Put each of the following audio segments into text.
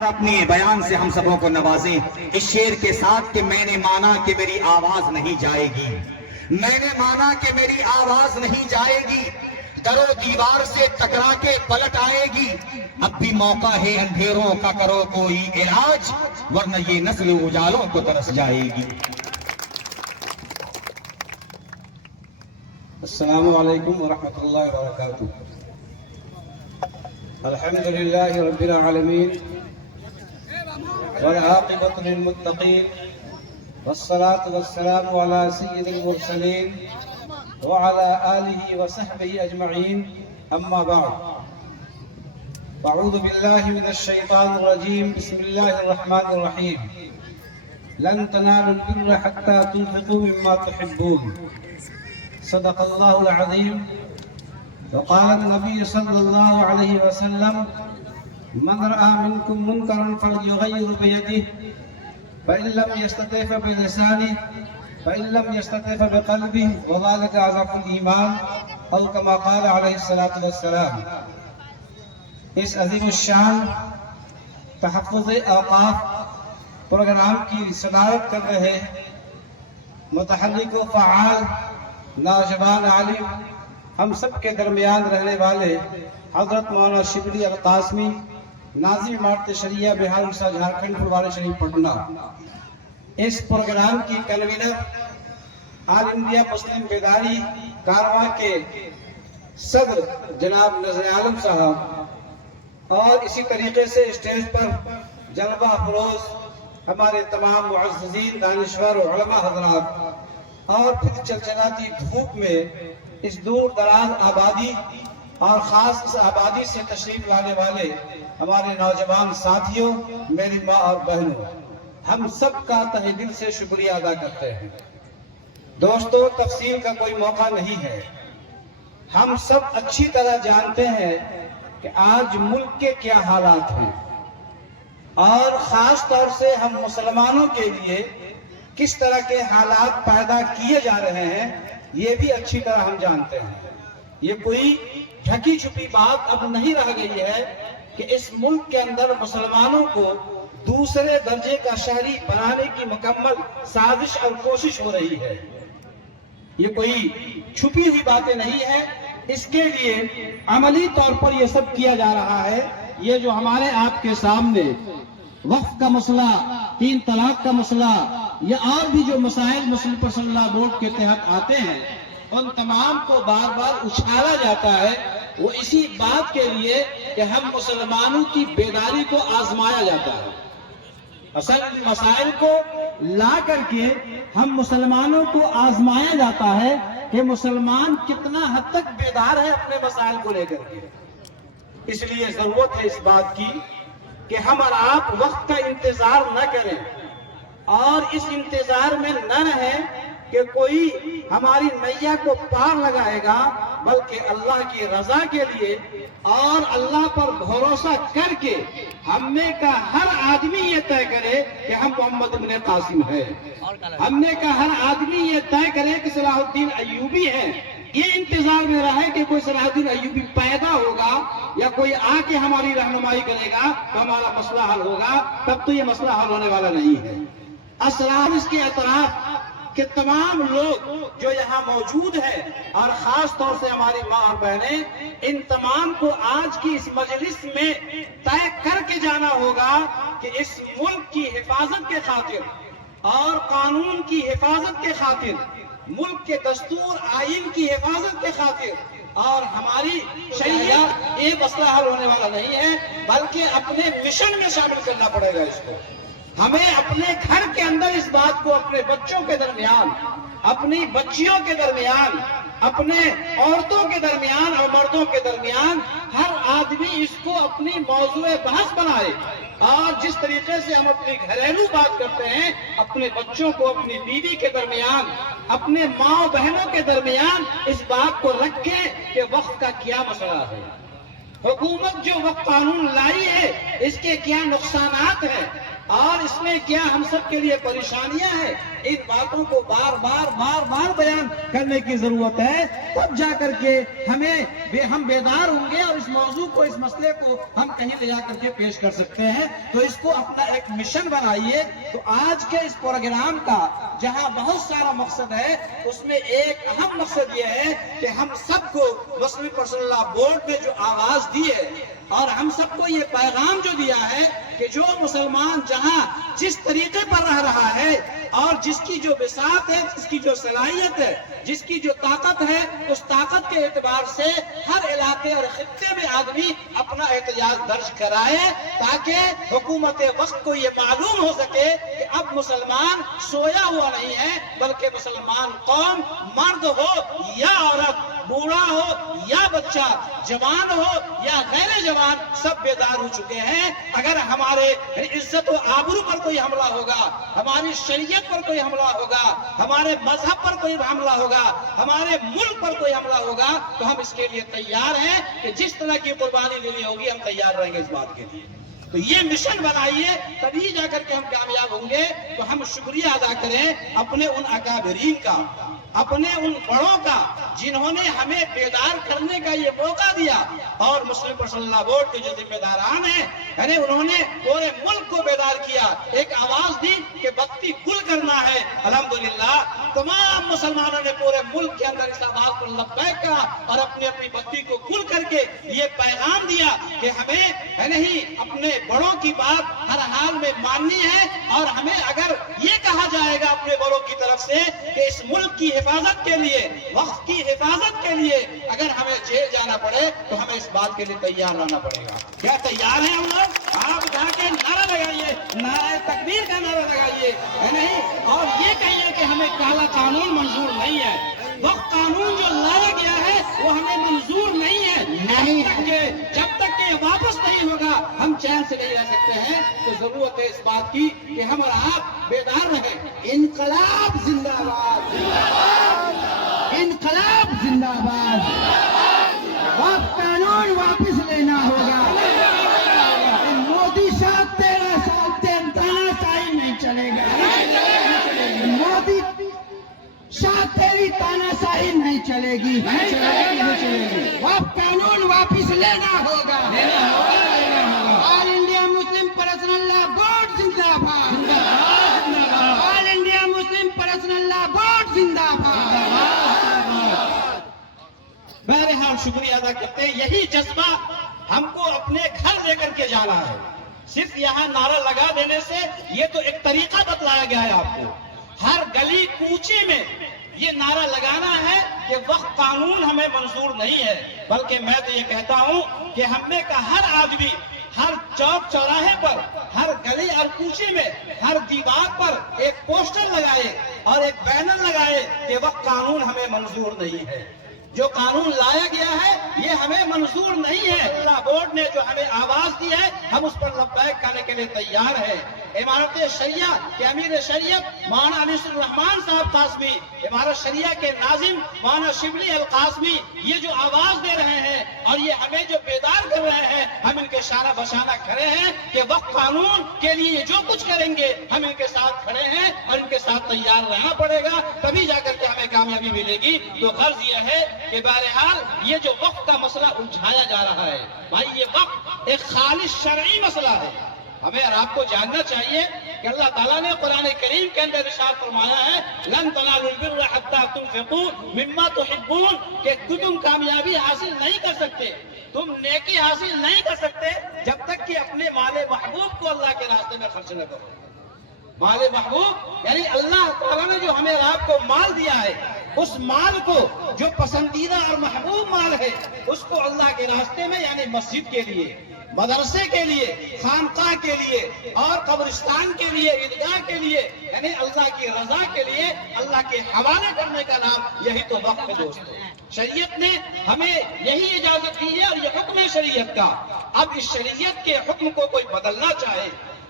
اپنی بیان سے ہم سبوں کو نوازیں اس شعر کے ساتھ کہ میں نے مانا کہ میری آواز نہیں جائے گی، میں نے مانا کہ میری آواز نہیں جائے گی، درو دیوار سے ٹکرا کے پلٹ آئے گی، اب بھی موقع ہے اندھیروں کا کرو کوئی علاج، ورنہ یہ نسل اجالوں کو ترس جائے گی۔ السلام علیکم ورحمۃ اللہ وبرکاتہ۔ الحمد للہ رب العالمین والعاقبۃ للمتقین والصلاة والسلام علی سید المرسلین وعلى آلہ وصحبہ اجمعین، اما بعد، اعوذ باللہ من الشیطان الرجیم، بسم اللہ الرحمن الرحیم۔ لن تنالوا البر حتى تنفقوا مما تحبون، صدق اللہ العظیم۔ وقال النبی صلی اللہ علیہ وسلم: من رأى منكم منكرا فليغير بيده فإن لم يستطع فبلسانه فإن لم يستطع فبقلبه وذلك أضعف الإيمان، أو كما قال عليه الصلاة والسلام۔ اس عظیم الشان تحفظ اوقاف پروگرام کی صدارت کر رہے متحرک و فعال نوجوان عالم، ہم سب کے درمیان رہنے والے حضرت مولانا شبلی القاسمی، ناظم امارت شریعہ بہار اڑیسہ جھارکھنڈ پھلوارے شریف پٹنہ، اس پروگرام کی کنوینر آل انڈیا مسلم بیداری کارواں کے صدر جناب نذر عالم صاحب، اور اسی طریقے سے اسٹیج پر جلوہ افروز ہمارے تمام معززین دانشور و علماء حضرات، اور پھر چلچلاتی دھوپ میں اس دور دراز آبادی اور خاص اس آبادی سے تشریف لانے والے ہمارے نوجوان ساتھیوں، میری ماں اور بہنوں، ہم سب کا تہہ دل سے شکریہ ادا کرتے ہیں۔ دوستو، تفصیل کا کوئی موقع نہیں ہے، ہم سب اچھی طرح جانتے ہیں کہ آج ملک کے کیا حالات ہیں، اور خاص طور سے ہم مسلمانوں کے لیے کس طرح کے حالات پیدا کیے جا رہے ہیں، یہ بھی اچھی طرح ہم جانتے ہیں۔ یہ کوئی ڈھکی چھپی بات اب نہیں رہ گئی ہے کہ اس ملک کے اندر مسلمانوں کو دوسرے درجے کا شہری بنانے کی مکمل سازش اور کوشش ہو رہی ہے۔ یہ کوئی چھپی ہوئی باتیں نہیں ہیں، اس کے لیے عملی طور پر یہ سب کیا جا رہا ہے۔ یہ جو ہمارے آپ کے سامنے وقف کا مسئلہ، 3 طلاق کا مسئلہ، یا اور بھی جو مسائل مسلم پرسنل لا بورڈ کے تحت آتے ہیں، ان تمام کو بار بار اچھالا جاتا ہے، وہ اسی بات کے لیے کہ ہم مسلمانوں کی بیداری کو آزمایا جاتا ہے۔ اصل مسائل کو لا کر کے ہم مسلمانوں کو آزمایا جاتا ہے کہ مسلمان کتنا حد تک بیدار ہے اپنے مسائل کو لے کر کے۔ اس لیے ضرورت ہے اس بات کی کہ ہم اور آپ وقت کا انتظار نہ کریں، اور اس انتظار میں نہ رہیں کہ کوئی ہماری نیا کو پار لگائے گا، بلکہ اللہ کی رضا کے لیے اور اللہ پر بھروسہ کر کے ہم میں کا ہر آدمی یہ طے کرے کہ ہم محمد ابن قاسم ہیں، ہم میں کا ہر آدمی یہ طے کرے کہ صلاح الدین ایوبی ہے۔ یہ انتظار میں رہے کہ کوئی صلاح الدین ایوبی پیدا ہوگا یا کوئی آ کے ہماری رہنمائی کرے گا تو ہمارا مسئلہ حل ہوگا، تب تو یہ مسئلہ حل ہونے والا نہیں ہے۔ اسرار اس کے اطراف کہ تمام لوگ جو یہاں موجود ہیں، اور خاص طور سے ہماری ماں اور بہنیں، ان تمام کو آج کی اس مجلس میں طے کر کے جانا ہوگا کہ اس ملک کی حفاظت کے خاطر اور قانون کی حفاظت کے خاطر، ملک کے دستور آئین کی حفاظت کے خاطر اور ہماری شریعت، یہ مسئلہ حل ہونے والا نہیں ہے، بلکہ اپنے مشن میں شامل کرنا پڑے گا اس کو۔ ہمیں اپنے گھر کے اندر اس بات کو اپنے بچوں کے درمیان، اپنی بچیوں کے درمیان، اپنے عورتوں کے درمیان اور مردوں کے درمیان، ہر آدمی اس کو اپنی موضوع بحث بنائے، اور جس طریقے سے ہم اپنی گھریلو بات کرتے ہیں، اپنے بچوں کو اپنی بیوی کے درمیان، اپنے ماں بہنوں کے درمیان اس بات کو رکھیں کہ وقت کا کیا مسئلہ ہے۔ حکومت جو وقت قانون لائی ہے اس کے کیا نقصانات ہیں اور اس میں کیا ہم سب کے لیے پریشانیاں ہیں، ان باتوں کو بار بار بیان کرنے کی ضرورت ہے، تب جا کر کے ہم بیدار ہوں گے اور اس موضوع کو، اس مسئلے کو ہم کہیں لے جا کر کے پیش کر سکتے ہیں۔ تو اس کو اپنا ایک مشن بنائیے۔ تو آج کے اس پروگرام کا جہاں بہت سارا مقصد ہے، اس میں ایک اہم مقصد یہ ہے کہ ہم سب کو مسلم پرسنل لا بورڈ میں جو آواز دی ہے اور ہم سب کو یہ پیغام جو دیا ہے کہ جو مسلمان جہاں جس طریقے پر رہ رہا ہے اور جس کی جو بساط ہے، جس کی جو صلاحیت ہے، جس کی جو طاقت ہے، اس طاقت کے اعتبار سے ہر علاقے اور خطے میں آدمی اپنا احتجاج درج کرائے، تاکہ حکومت وقت کو یہ معلوم ہو سکے کہ اب مسلمان سویا ہوا نہیں ہے، بلکہ مسلمان قوم، مرد ہو یا عورت، بوڑھا ہو یا بچہ، جوان ہو یا غیر جوان، سب بیدار ہو چکے ہیں۔ اگر ہمارے عزت و آبرو پر کوئی حملہ ہوگا، ہماری شریعت پر کوئی حملہ ہوگا، ہمارے مذہب پر کوئی حملہ ہوگا، ہمارے ملک پر کوئی حملہ ہوگا، تو ہم اس کے لیے تیار ہیں کہ جس طرح کی قربانی دینی ہوگی ہم تیار رہیں گے اس بات کے لیے۔ تو یہ مشن بنائیے، تبھی جا کر کے ہم کامیاب ہوں گے۔ تو ہم شکریہ ادا کریں اپنے ان اکابرین کا، اپنے ان بڑوں کا، جنہوں نے ہمیں بیدار کرنے کا یہ موقع دیا، اور مسلم پرسنل لا بورڈ کے جو ذمہ داران ہیں، یعنی انہوں نے پورے ملک کو بیدار کیا، ایک آواز دی کہ بتی گل کرنا ہے۔ الحمدللہ تمام مسلمانوں نے پورے ملک کے اندر اس آواز پر لبیک کہا اور اپنی اپنی بتی کو گل کر کے یہ پیغام دیا کہ ہمیں ہے نہیں اپنے بڑوں کی بات ہر حال میں ماننی ہے، اور ہمیں اگر یہ کہا جائے گا اپنے بڑوں کی طرف سے کہ اس ملک کی حفاظت کے لیے، وقت کی حفاظت کے لیے اگر ہمیں جیل جانا پڑے تو ہمیں اس بات کے لیے تیار رہنا پڑے گا۔ کیا تیار ہیں ہم لوگ؟ آپ جا کے نعرہ لگائیے، نعرہ تکبیر کا نعرہ لگائیے، ہے نہیں؟ اور یہ کہیے کہ ہمیں کالا قانون منظور نہیں ہے، وقت قانون جو لایا گیا ہے وہ ہمیں منظور نہیں ہے، جب تک کہ واپس نہیں ہوگا ہم چین سے نہیں رہ سکتے ہیں۔ تو ضرورت ہے اس بات کی کہ ہم اور آپ بیدار رہیں۔ انقلاب زندہ باد، انقلاب زندہ باد، وقت قانون واپس لینا ہوگا۔ مودی صاحب 13 سال تانا شاہی نہیں چلے گا، مودی شاہ تیری تانا شاہی نہیں چلے گی، وقت قانون واپس لینا ہوگا۔ آل انڈیا مسلم پرسنل لا بورڈ زندہ باد، آل انڈیا مسلم پرسنل لا بورڈ زندہ باد۔ بہرحال شکریہ ادا کرتے ہیں، یہی جذبہ ہم کو اپنے گھر لے کر کے جانا ہے۔ صرف یہاں نعرہ لگا دینے سے یہ تو ایک طریقہ بتلایا گیا ہے آپ کو، ہر گلی کوچے میں یہ نعرہ لگانا ہے کہ وقت قانون ہمیں منظور نہیں ہے، بلکہ میں تو یہ کہتا ہوں کہ ہم میں کا ہر آدمی ہر چوک چوراہے پر، ہر گلی اور کوچے میں، ہر دیوار پر ایک پوسٹر لگائے اور ایک بینر لگائے کہ وقت قانون ہمیں منظور نہیں ہے، جو قانون لایا گیا ہے یہ ہمیں منظور نہیں ہے۔ اللہ بورڈ نے جو ہمیں آواز دی ہے ہم اس پر لبیک کہنے کے لیے تیار ہیں۔ امارت شریعہ کے امیر شریعت مولانا انیس الرحمان صاحب قاسمی، امارت شریعہ کے ناظم مولانا شبلی القاسمی یہ جو آواز دے رہے ہیں اور یہ ہمیں جو بیدار کر رہے ہیں، ہم ان کے شانہ بشانہ کھڑے ہیں کہ وقت قانون کے لیے جو کچھ کریں گے ہم ان کے ساتھ کھڑے ہیں اور ان کے ساتھ تیار رہنا پڑے گا، تبھی جا کر کے ہمیں کامیابی ملے گی۔ تو غرض یہ ہے کہ بہرحال یہ جو وقت کا مسئلہ الجھایا جا رہا ہے، بھائی یہ وقت ایک خالص شرعی مسئلہ ہے۔ ہمیں اور آپ کو جاننا چاہیے کہ اللہ تعالیٰ نے قرآن کریم کے اندر ارشاد فرمایا ہے لن تنالوا البر حتى تنفقوا مما تحبون، کہ تم کامیابی حاصل نہیں کر سکتے، تم نیکی حاصل نہیں کر سکتے جب تک کہ اپنے مال محبوب کو اللہ کے راستے میں خرچ نہ کرو۔ مال محبوب یعنی اللہ تعالیٰ نے جو ہمیں آپ کو مال دیا ہے، اس مال کو جو پسندیدہ اور محبوب مال ہے اس کو اللہ کے راستے میں یعنی مسجد کے لیے، مدرسے کے لیے، خانقاہ کے لیے اور قبرستان کے لیے، عیدگاہ کے لیے، یعنی اللہ کی رضا کے لیے اللہ کے حوالے کرنے کا نام یہی تو وقت ہے دوستو۔ شریعت نے ہمیں یہی اجازت دی ہے اور یہ حکم ہے شریعت کا۔ اب اس شریعت کے حکم کو کوئی بدلنا چاہے،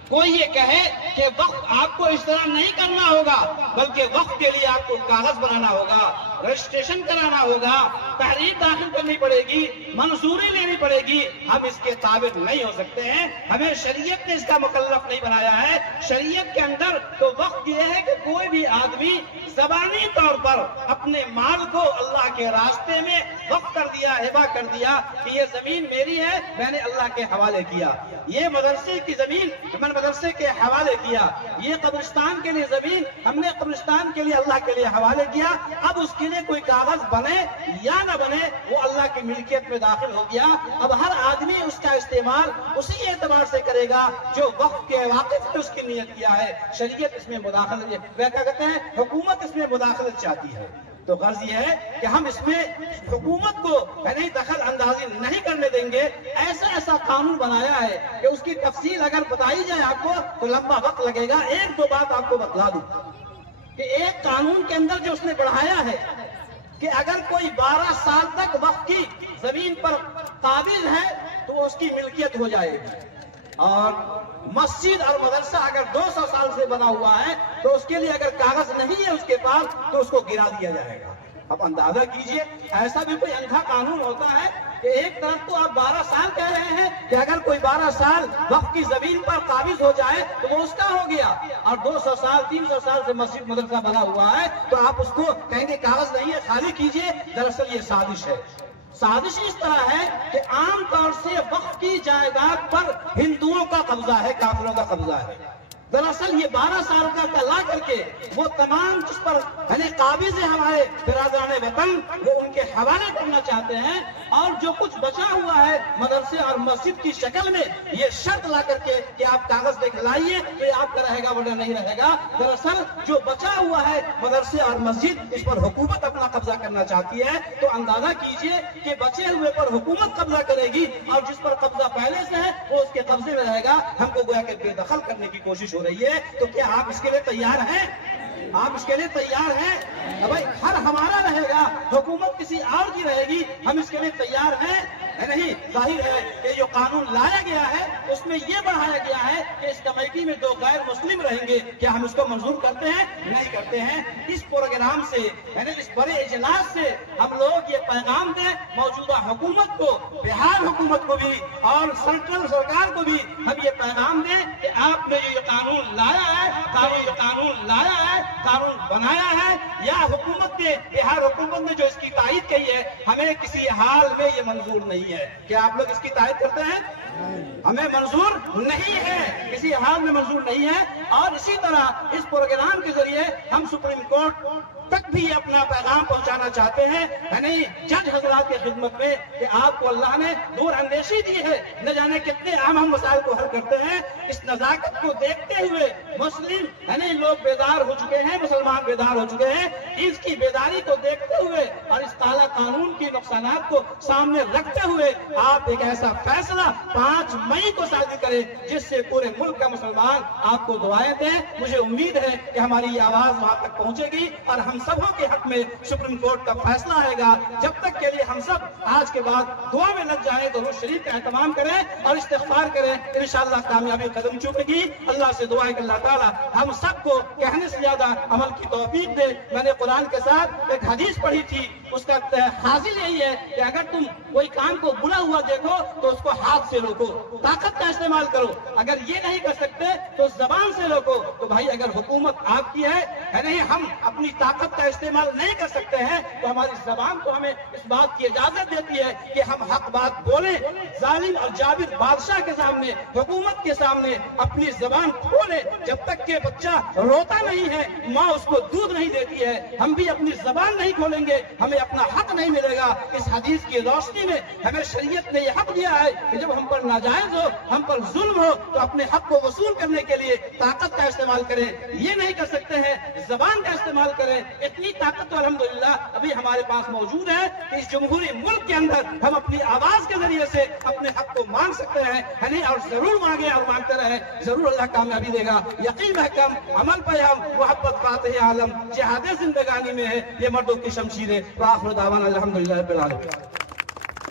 کوئی یہ کہے کہ وقت آپ کو اس طرح نہیں کرنا ہوگا بلکہ وقت کے لیے آپ کو کاغذ بنانا ہوگا، رجسٹریشن کرانا ہوگا، تحریر داخل کرنی پڑے گی، منظوری لینی پڑے گی، ہم اس کے تابع نہیں ہو سکتے ہیں۔ ہمیں شریعت نے اس کا مکلف نہیں بنایا ہے۔ شریعت کے اندر تو وقت یہ ہے کہ کوئی بھی آدمی زبانی طور پر اپنے مال کو اللہ کے راستے میں وقف کر دیا، ہبہ کر دیا کہ یہ زمین میری ہے، میں نے اللہ کے حوالے کیا، یہ مدرسے کی زمین ہم نے مدرسے کے حوالے کیا، یہ قبرستان کے لیے زمین ہم نے قبرستان کے لیے اللہ کے لیے حوالے کیا۔ اب اس کے لیے کوئی کاغذ بنے یا نہ بنے وہ اللہ کی ملکیت میں داخل ہو گیا۔ اب ہر آدمی اس کا استعمال اسی اعتبار سے کرے گا جو وقت کے واقف میں اس کی نیت کیا ہے۔ شریعت اس میں مداخلت، کیا کہتے ہیں، حکومت اس میں مداخلت چاہتی ہے۔ تو غرض یہ ہے کہ ہم اس میں حکومت کو یعنی دخل اندازی نہیں کرنے دیں گے۔ ایسا قانون بنایا ہے کہ اس کی تفصیل اگر بتائی جائے آپ کو تو لمبا وقت لگے گا۔ ایک دو بات آپ کو بتلا دوں کہ ایک قانون کے اندر جو اس نے بڑھایا ہے کہ اگر کوئی 12 سال تک وقف کی زمین پر قابل ہے تو اس کی ملکیت ہو جائے گی، اور مسجد اور مدرسہ اگر 200 سال سے بنا ہوا ہے تو اس کے لیے اگر کاغذ نہیں ہے اس کے پاس تو اس کو گرا دیا جائے گا۔ اب اندازہ کیجئے ایسا بھی کوئی اندھا قانون ہوتا ہے کہ ایک طرف تو آپ 12 سال کہہ رہے ہیں کہ اگر کوئی 12 سال وقف کی زمین پر قابض ہو جائے تو وہ اس کا ہو گیا، اور 200 سال 300 سال سے مسجد مدرسہ بنا ہوا ہے تو آپ اس کو کہیں گے کاغذ نہیں ہے خالی کیجئے۔ دراصل یہ سازش ہے۔ سازش اس طرح ہے کہ عام طور سے وقف کی جائیداد پر ہندوؤں کا قبضہ ہے، کافروں کا قبضہ ہے۔ دراصل یہ 12 سال کا لا کر کے وہ تمام جس پر یعنی قابض ہے ہمارے برادران وطن وہ ان کے حوالے کرنا چاہتے ہیں، اور جو کچھ بچا ہوا ہے مدرسے اور مسجد کی شکل میں یہ شرط لا کر کے کہ آپ کاغذ دیکھ لائیے تو یہ آپ کا رہے گا ورنہ نہیں رہے گا۔ دراصل جو بچا ہوا ہے مدرسے اور مسجد اس پر حکومت اپنا قبضہ کرنا چاہتی ہے۔ تو اندازہ کیجئے کہ بچے ہوئے پر حکومت قبضہ کرے گی اور جس پر قبضہ پہلے سے ہے وہ اس کے قبضے میں رہے گا، ہم کو گویا کہ بے دخل کرنے کی کوشش ہو رہی ہے۔ تو کیا آپ اس کے لیے تیار ہیں؟ آپ اس کے لیے تیار ہیں؟ بھائی ہر ہمارا رہے گا، حکومت کسی اور کی رہے گی، ہم اس کے لیے تیار ہیں؟ نہیں۔ ظاہر ہے کہ جو قانون لایا گیا ہے اس میں یہ بڑھایا گیا ہے کہ اس کمیٹی میں 2 غیر مسلم رہیں گے، کیا ہم اس کو منظور کرتے ہیں؟ نہیں کرتے ہیں۔ اس پروگرام سے یعنی اس بڑے اجلاس سے ہم لوگ یہ پیغام دیں موجودہ حکومت کو، بہار حکومت کو بھی اور سینٹرل سرکار کو بھی ہم یہ پیغام دیں کہ آپ نے جو یہ قانون لایا ہے، قانون بنایا ہے، یا حکومت نے، بہار حکومت نے جو اس کی تائید کی ہے، ہمیں کسی حال میں یہ منظور نہیں ہے۔ کیا آپ لوگ اس کی تائید کرتے ہیں؟ ہمیں منظور نہیں ہے، کسی حال میں منظور نہیں ہے۔ اور اسی طرح اس پروگرام کے ذریعے ہم سپریم کورٹ تک بھی اپنا پیغام پہنچانا چاہتے ہیں، یعنی جج حضرات کی خدمت میں کہ آپ کو اللہ نے دور اندیشی دی ہے، نہ جانے کتنے اہم مسائل کو حل کرتے ہیں۔ اس نزاکت کو دیکھتے ہوئے مسلم یعنی لوگ بیدار ہو چکے ہیں، مسلمان بیدار ہو چکے ہیں۔ اس کی بیداری کو دیکھتے ہوئے اور اس کالا قانون کی نقصانات کو سامنے رکھتے ہوئے آپ ایک ایسا فیصلہ 5 مئی کو صادر کریں جس سے پورے ملک کا مسلمان آپ کو دعائیں دیں۔ مجھے امید ہے کہ ہماری یہ آواز وہاں تک پہنچے گی اور ہم سبوں کے حق میں سپریم کورٹ کا فیصلہ آئے گا۔ جب تک کے لیے ہم سب آج کے بعد دعا میں لگ جائیں، درود شریف کا اہتمام کریں اور استغفار کریں، انشاءاللہ کامیابی قدم چومے گی۔ اللہ سے دعا ہے کہ اللہ تعالیٰ ہم سب کو کہنے سے زیادہ عمل کی توفیق دے۔ میں نے قرآن کے ساتھ ایک حدیث پڑھی تھی، اس کا حاصل یہی ہے کہ اگر تم کوئی کام کو بنا ہوا دیکھو تو اس کو ہاتھ سے روکو، طاقت کا استعمال کرو۔ اگر یہ نہیں کر سکتے تو زبان سے روکو۔ تو بھائی اگر حکومت آپ کی ہے نہیں، ہم اپنی طاقت کا استعمال نہیں کر سکتے ہیں تو ہماری زبان کو ہمیں اس بات کی اجازت دیتی ہے کہ ہم حق بات بولیں۔ ظالم اور جابر بادشاہ کے سامنے، حکومت کے سامنے اپنی زبان کھولیں۔ جب تک کہ بچہ روتا نہیں ہے، ماں اس کو دودھ نہیں دیتی ہے، ہم بھی اپنی زبان نہیں کھولیں گے، ہمیں اپنا حق نہیں ملے گا۔ اس حدیث کی روشنی میں ہمیں شریعت نے یہ حق دیا ہے کہ جب ہم پر ناجائز ہو، ہم پر ظلم ہو تو اپنے حق کو وصول کرنے کے لیے طاقت کا استعمال کریں۔ یہ نہیں کر سکتے ہیں، زبان کا استعمال کریں۔ اتنی طاقت تو الحمدللہ ابھی ہمارے پاس موجود ہے کہ اس جمہوری ملک کے اندر ہم اپنی آواز کے ذریعے سے اپنے حق کو مانگ سکتے ہیں، اور ضرور مانگے اور مانگتے رہے، ضرور اللہ کامیابی دے گا۔ یقین ہے کم، عمل پیام، محبت فاتح عالم، جہاد زندگانی میں ہے، یہ مردوں کی شمشیر ہے۔ وآخر دعوانا الحمدللہ رب العالمین۔